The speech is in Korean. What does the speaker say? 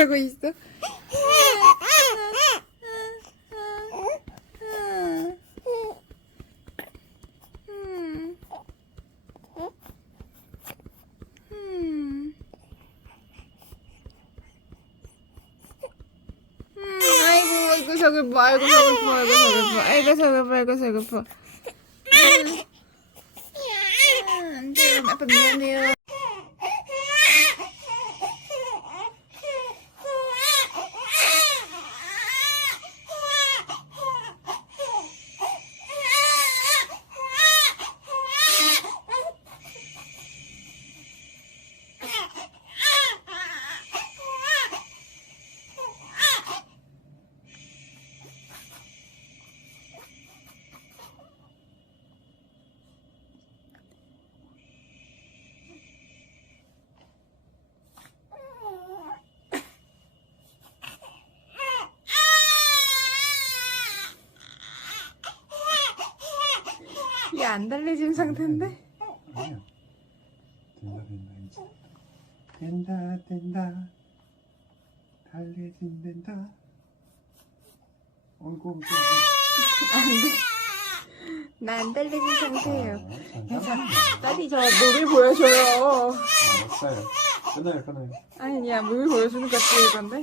자고 있어. 아이고 서글퍼, 아이고 서글퍼, 아이고 서글퍼, 아이고 서글퍼, 아이고 서글퍼. 안돼, 아빠 미안해요. 얘 안 달래진 상태인데? 아니야. 된다 이제. 된다. 달래진댄다. 어이구. 나 안 달래진 상태예요. 잠깐만. 빨리 저 movie 보여줘요. 알았어요. 끊어요. 아니야, movie 보여주니까 찍을 건데.